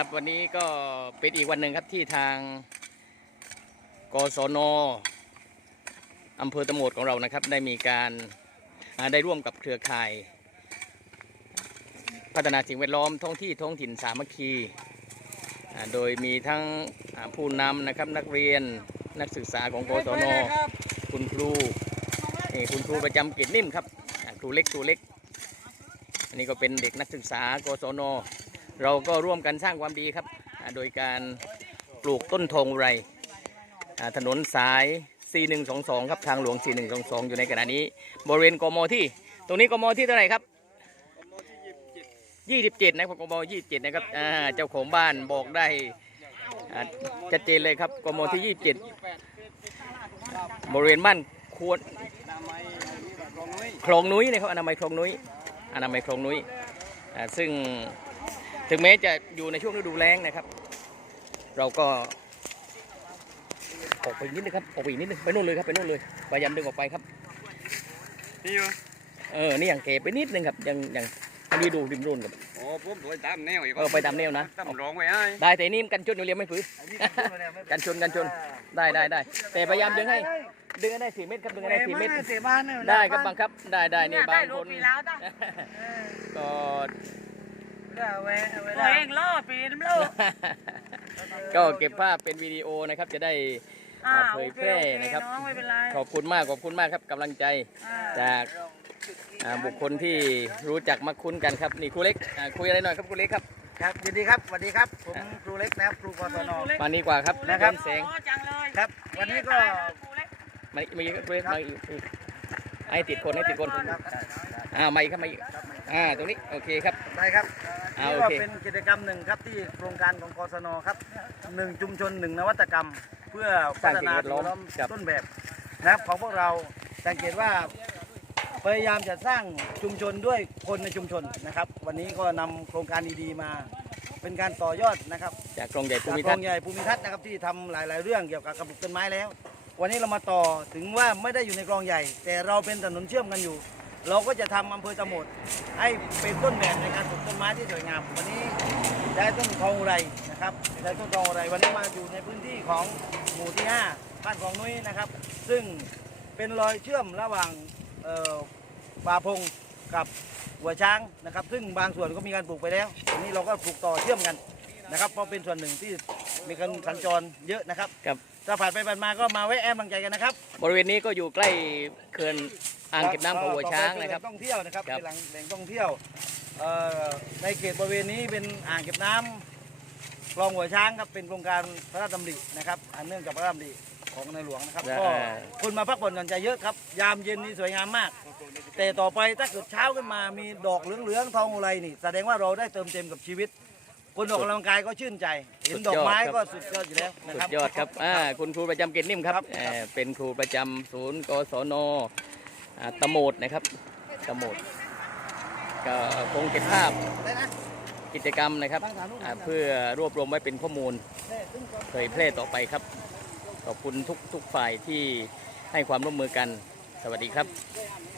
ครับวันนี้ก็เป็นอีกวันหนึ่งครับที่ทาง กศนอำเภอตะโหมดของเรานะครับ ได้มีการอ่าได้ร่วมกับเครือข่าย พัฒนาสิ่งแวดล้อมท้องที่ท้องถิ่นสามัคคีอ่าโดยมีทั้งอ่าผู้นำนะครับนักเรียนนักศึกษาของกศนคุณครูนี่คุณครูประจำเกตนิ่มครับอ่าครูเล็กครูเล็ก อันนี้ก็เป็นเด็กนักศึกษากศน เราก็ร่วมกันสร้างความดีครับ โดยการปลูกต้นทงไร่ถนนสาย 4122 ครับทางหลวง 4122 อยู่ในขณะนี้ บริเวณกมที่ ตรงนี้กมที่เท่าไหร่ครับ27นะครับกม27นะครับเจ้าของบ้านบอกได้ชัดเจนเลยครับกมที่ 27 บริเวณบ้านควรคลองนุ้ยนะครับอนามัยคลองนุ้ยอนามัยคลองนุ้ยซึ่ง ถึงแม้จะอยู่ในช่วงฤดูแล้งนะครับ เราก็ออกไปนิดนึงครับออกไปอีกนิดนึงไปนู่นเลยครับไปนู่นเลยพยายามดึงออกไปครับนี่วะเออนี่อย่างเก๋ไปนิดนึงครับยังยังอันนี้ดูริมรุ่นครับโอ้ผมไปตามแนวอีกเออไปตามแนวนะตามร้องไว้ให้ได้แต่นี่กันชนอยู่เรียมไม่ฝือกันชนกันชนได้ได้ได้แต่พยายามดึงให้ดึงให้ได้สี่เมตรครับดึงให้ได้สี่เมตรเสียบ้านเนี่ยได้ครับบังคับได้ได้นี่บางคนปีแล้วจ้ะก็ ตัวเองโลดปีน้ำโลดก็เก็บภาพเป็นวิดีโอนะครับจะได้อ่าเผโอยเคแพร่โอเคนะครับน้องไม่เป็นไรขอบคุณมากขอบคุณมากครับกำลังใจอ่าจากอ่าบุคคลที่รู้จักมักคุ้นกันครับนี่ครูเล็กอ่าคุยอะไรหน่อยครับครูเล็กครับครับยินดีครับสวัสดีครับผมครูเล็กนะครับครูกศนมานี้กว่าครับนะครับเแสงโอ้จังเลยครับ วันนี้ก็มาอีกมาอีก ให้ติดคนให้ติดคนครับอ่ามาอีกครับมาอีกอ่าตรงนี้โอเคครับได้ครับอ่านี่โอก็เคเป็นกิจกรรมหนึ่งครับที่โครงการของกศนครับหนึ่งชุมชนหนึ่งนวัตกรรม เพื่อพัฒนาสิ่งแวดล้อมต้นแบบนะครับของพวกเราสังเกตว่าพยายามจะสร้างชุมชนด้วยคนในชุมชนนะครับ วันนี้ก็นำโครงการดีๆมา เป็นการต่อยอดนะครับ จากกรองใหญ่ภูจากมิกทัอศงน์ใหญ่ภูมิทัศน์นะครับที่ทำหลาย ๆ เรื่องเกี่ยวกับการปลูกต้นไม้แล้ว วันนี้เรามาต่อถึงว่าไม่ได้อยู่ในกรองใหญ่ แต่เราเป็นถนนเชื่อมกันอยู่ เราก็จะทำอำเภอตะหมดให้เป็นต้นแบบในการปลูกต้นไม้ที่สวยงาม วันนี้ได้ต้นทองอุไรนะครับได้ต้นทองอุไรวันนี้มาอยู่ในพื้นที่ของหมู่ที่5บ้านของนุ้ยนะครับ ซึ่งเป็นรอยเชื่อมระหว่างป่าพงกับหัวช้างนะครับ ซึ่งบางส่วนก็มีการปลูกไปแล้ววันนี้เราก็ปลูกต่อเชื่อมกันนะครับ เพราะเป็นส่วนหนึ่งที่มีการสัญจรเยอะนะครับ ถ้าผ่านไปผ่านมาก็มาแวะแอมบังใจกันนะครับบริเวณนี้ก็อยู่ใกล้เขื่อนอ่างเก็บน้ำของหัวช้างนะครับ ต่อไปเป็นแหล่งท่องเที่ยวนะครับครับ เป็นแหล่งแหล่งท่องเที่ยวเอ่อในเขตบริเวณนี้เป็นอ่างเก็บน้ำคลองหัวช้างครับเป็นโครงการพระราชดำรินะครับอันเนื่องจากพระราชดำริของในหลวงนะครับอ่าก็คนมาพักผ่อนหย่อนใจเยอะครับ ยามเย็นนี่สวยงามมาก แต่ต่อไปถ้าเกิดเช้าขึ้นมามีดอกเหลืองๆทองอุไรนี่ แสดงว่าเราได้เติมเต็มกับชีวิต คนออกกำลังกายก็ชื่นใจ เห็นดอกไม้ก็สุดยอดอยู่แล้วนะสุครัดบยอดครับอ่าคุณครูประจำเกตนิ่มครับครับ เอ่อเป็นครูประจำศูนย์กศนอ่าตะโหมดนะครับตะโหมดก็คงเก็บภาพได้นะ กิจกรรมนะครับตั้งฐานรูปอ่านะเพื่อรวบรวมไว้เป็นข้อมูลได้ซึ่งก็เผยแพร่ต่อไปครับ ขอบคุณทุกทุกฝ่ายที่ให้ความร่วมมือกัน สวัสดีครับ